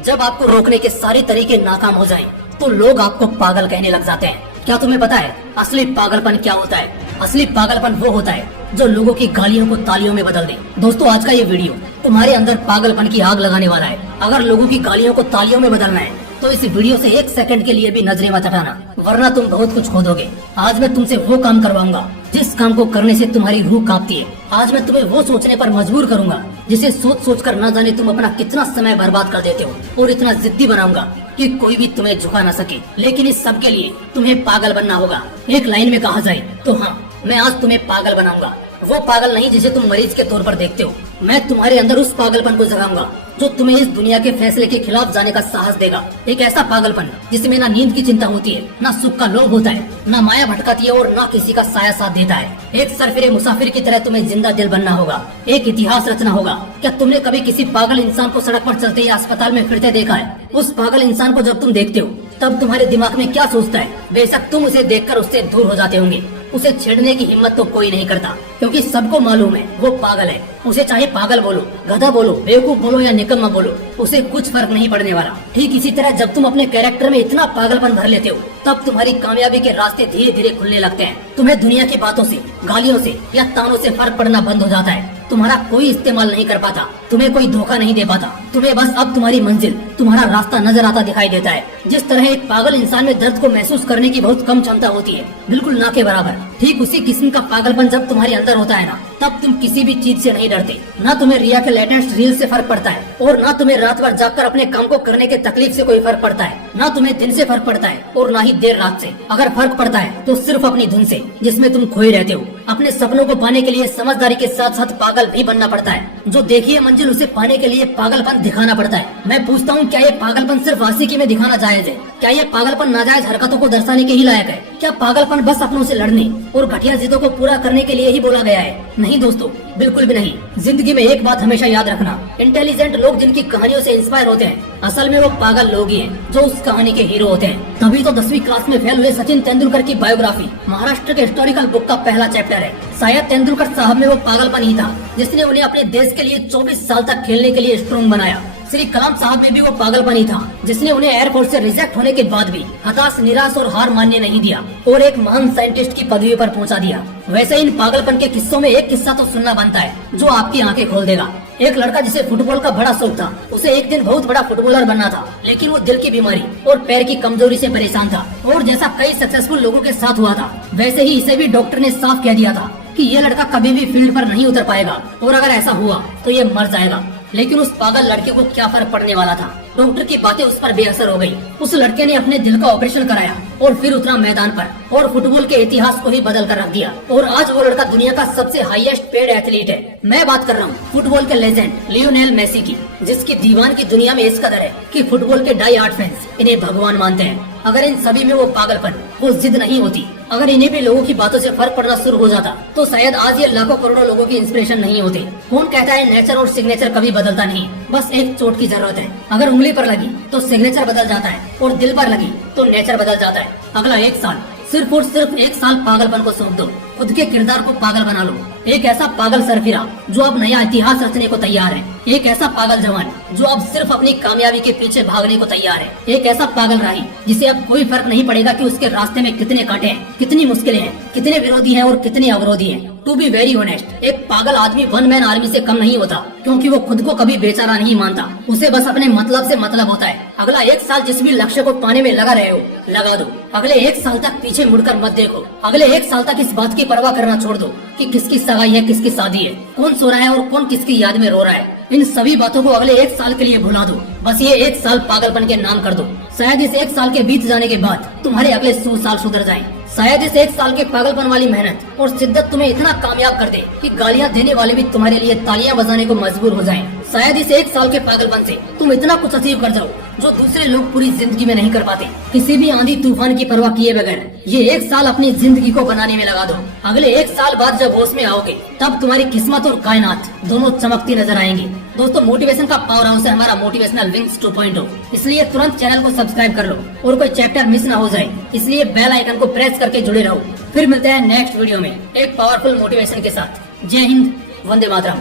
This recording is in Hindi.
जब आपको रोकने के सारे तरीके नाकाम हो जाएं, तो लोग आपको पागल कहने लग जाते हैं। क्या तुम्हें पता है असली पागलपन क्या होता है? असली पागलपन वो होता है जो लोगों की गालियों को तालियों में बदल दे। दोस्तों, आज का ये वीडियो तुम्हारे अंदर पागलपन की आग लगाने वाला है। अगर लोगों की गालियों को तालियों में बदलना है तो इस वीडियो से 1 सेकंड के लिए भी नजरें मत हटाना, वरना तुम बहुत कुछ खो दोगे। आज मैं तुमसे वो काम करवाऊंगा जिस काम को करने से तुम्हारी रूह कांपती है। आज मैं तुम्हें वो सोचने पर मजबूर करूंगा जिसे सोच सोच कर न जाने तुम अपना कितना समय बर्बाद कर देते हो, और इतना जिद्दी बनाऊंगा कि कोई भी तुम्हें झुका न सके। लेकिन इस सब के लिए तुम्हें पागल बनना होगा। एक लाइन में कहा जाए तो हाँ, मैं आज तुम्हें पागल बनाऊंगा। वो पागल नहीं जिसे तुम मरीज के तौर पर देखते हो। मैं तुम्हारे अंदर उस पागलपन को जगाऊंगा जो तुम्हें इस दुनिया के फैसले के खिलाफ जाने का साहस देगा। एक ऐसा पागलपन जिसमें ना नींद की चिंता होती है, ना सुख का लोभ होता है, ना माया भटकाती है, और ना किसी का साया साथ देता है। एक सरफिरे मुसाफिर की तरह तुम्हें जिंदा दिल बनना होगा, एक इतिहास रचना होगा। क्या तुमने कभी किसी पागल इंसान को सड़क पर चलते या अस्पताल में फिरते देखा है? उस पागल इंसान को जब तुम देखते हो तब तुम्हारे दिमाग में क्या सोचता है? बेशक तुम उसे देखकर उससे दूर हो जाते होंगे। उसे छेड़ने की हिम्मत तो कोई नहीं करता, क्योंकि सबको मालूम है वो पागल है। उसे चाहे पागल बोलो, गधा बोलो, बेवकूफ बोलो या निकम्मा बोलो, उसे कुछ फर्क नहीं पड़ने वाला। ठीक इसी तरह जब तुम अपने कैरेक्टर में इतना पागलपन भर लेते हो तब तुम्हारी कामयाबी के रास्ते धीरे धीरे खुलने लगते हैं। तुम्हें दुनिया की बातों से, गालियों से या तानों से फर्क पड़ना बंद हो जाता है। तुम्हारा कोई इस्तेमाल नहीं कर पाता, तुम्हें कोई धोखा नहीं दे पाता। तुम्हें बस अब तुम्हारी मंजिल, तुम्हारा रास्ता नजर आता दिखाई देता है। जिस तरह एक पागल इंसान में दर्द को महसूस करने की बहुत कम क्षमता होती है, बिल्कुल ना के बराबर, ठीक उसी किस्म का पागलपन जब तुम्हारे अंदर होता है ना, तब तुम किसी भी चीज से नहीं डरते। ना तुम्हें रिया के लेटेस्ट रील से फर्क पड़ता है, और ना तुम्हें रात भर जागकर अपने काम को करने के तकलीफ से कोई फर्क पड़ता है। ना तुम्हें दिन से फर्क पड़ता है और ना ही देर रात से। अगर फर्क पड़ता है तो सिर्फ अपनी धुन से, जिसमें तुम खोए रहते हो। अपने सपनों को पाने के लिए समझदारी के साथ साथ पागल भी बनना पड़ता है। जो देखी है मंजिल, उसे पाने के लिए पागलपन दिखाना पड़ता है। मैं पूछता हूँ, क्या ये पागलपन सिर्फ आशिकी में दिखाना जायज है? क्या ये पागलपन नाजायज हरकतों को दर्शाने के ही लायक है? क्या पागलपन बस अपनों से लड़ने और घटिया जिद्दों को पूरा करने के लिए ही बोला गया है? नहीं दोस्तों, बिल्कुल भी नहीं। जिंदगी में एक बात हमेशा याद रखना, इंटेलिजेंट लोग जिनकी कहानियों से इंस्पायर होते हैं, असल में वो पागल लोग ही हैं जो उस कहानी के हीरो होते हैं। तभी तो 10वीं क्लास में फेल हुए सचिन तेंदुलकर की बायोग्राफी महाराष्ट्र के हिस्टोरिकल बुक का पहला चैप्टर है। शायद तेंदुलकर साहब में वो पागलपन ही था जिसने उन्हें अपने देश के लिए 24 साल तक खेलने के लिए स्ट्रॉन्ग बनाया। श्री कलाम साहब में भी वो पागलपन ही था जिसने उन्हें एयरफोर्स से रिजेक्ट होने के बाद भी हताश, निराश और हार मानने नहीं दिया और एक महान साइंटिस्ट की पदवी पर पहुंचा दिया। वैसे इन पागलपन के किस्सों में एक किस्सा तो सुनना बनता है जो आपकी आंखें खोल देगा। एक लड़का जिसे फुटबॉल का बड़ा शौक था, उसे एक दिन बहुत बड़ा फुटबॉलर बनना था, लेकिन वो दिल की बीमारी और पैर की कमजोरी से परेशान था। और जैसा कई सक्सेसफुल लोगों के साथ हुआ था, वैसे ही इसे भी डॉक्टर ने साफ कह दिया था कि ये लड़का कभी भी फील्ड पर नहीं उतर पाएगा, और अगर ऐसा हुआ तो ये मर जाएगा। लेकिन उस पागल लड़के को क्या फर्क पड़ने वाला था? डॉक्टर की बातें उस पर बेअसर हो गई। उस लड़के ने अपने दिल का ऑपरेशन कराया और फिर उतरा मैदान पर और फुटबॉल के इतिहास को ही बदल कर रख दिया। और आज वो लड़का दुनिया का सबसे हाईएस्ट पेड एथलीट है। मैं बात कर रहा हूँ फुटबॉल के लेजेंड लियोनेल मेसी की, जिसकी दीवान की दुनिया में इस कदर है कि फुटबॉल के डाई हार्ड फैंस इन्हें भगवान मानते हैं। अगर इन सभी में वो पागलपन, वो जिद नहीं होती, अगर इन्हें भी लोगों की बातों से फर्क पड़ना शुरू हो जाता, तो शायद आज ये लाखों करोड़ों लोगों की इंस्पिरेशन नहीं होते। कौन कहता है नेचर और सिग्नेचर कभी बदलता नहीं? बस एक चोट की जरूरत है। अगर उंगली पर लगी तो सिग्नेचर बदल जाता है, और दिल पर लगी तो नेचर बदल जाता है। अगला 1 साल, सिर्फ और सिर्फ 1 साल पागलपन को सौंप दो। खुद के किरदार को पागल बना लो। एक ऐसा पागल सरफिरा जो अब नया इतिहास रचने को तैयार है। एक ऐसा पागल जवान जो अब सिर्फ अपनी कामयाबी के पीछे भागने को तैयार है। एक ऐसा पागल राही जिसे अब कोई फर्क नहीं पड़ेगा कि उसके रास्ते में कितने कांटे हैं, कितनी मुश्किलें हैं, कितने विरोधी हैं और कितने अवरोधी हैं। टू बी वेरी ऑनेस्ट, एक पागल आदमी 1 मैन आर्मी से कम नहीं होता, क्योंकि वो खुद को कभी बेचारा नहीं मानता। उसे बस अपने मतलब से मतलब होता है। अगला 1 साल जिस भी लक्ष्य को पाने में लगा रहे हो, लगा दो। अगले 1 साल तक पीछे मुड़कर मत देखो। अगले 1 साल तक इस बात की परवाह करना छोड़ दो कि किसकी सगाई है, किसकी शादी है, कौन सो रहा है और कौन किसकी याद में रो रहा है। इन सभी बातों को अगले 1 साल के लिए भुला दो। बस ये 1 साल पागलपन के नाम कर दो। शायद इस 1 साल के बीत जाने के बाद तुम्हारे अगले 100 साल सुधर जाएं। शायद इस 1 साल के पागलपन वाली मेहनत और शिद्दत तुम्हें इतना कामयाब कर दे कि गालियां देने वाले भी तुम्हारे लिए तालियां बजाने को मजबूर हो जाएं। शायद इस 1 साल के पागलपन से तुम इतना कुछ अचीव कर जाओ जो दूसरे लोग पूरी जिंदगी में नहीं कर पाते। किसी भी आंधी तूफान की परवाह किए बगैर ये 1 साल अपनी जिंदगी को बनाने में लगा दो। अगले 1 साल बाद जब होश में आओगे, तब तुम्हारी किस्मत और कायनात दोनों चमकती नजर आएंगी। दोस्तों, मोटिवेशन का पावर हाउस है हमारा मोटिवेशनल विंग्स 2.0, इसलिए तुरंत चैनल को सब्सक्राइब कर लो और कोई चैप्टर मिस ना हो जाए, इसलिए बेल आइकन को प्रेस करके जुड़े रहो। फिर मिलते हैं नेक्स्ट वीडियो में एक पावरफुल मोटिवेशन के साथ। जय हिंद, वंदे मातरम।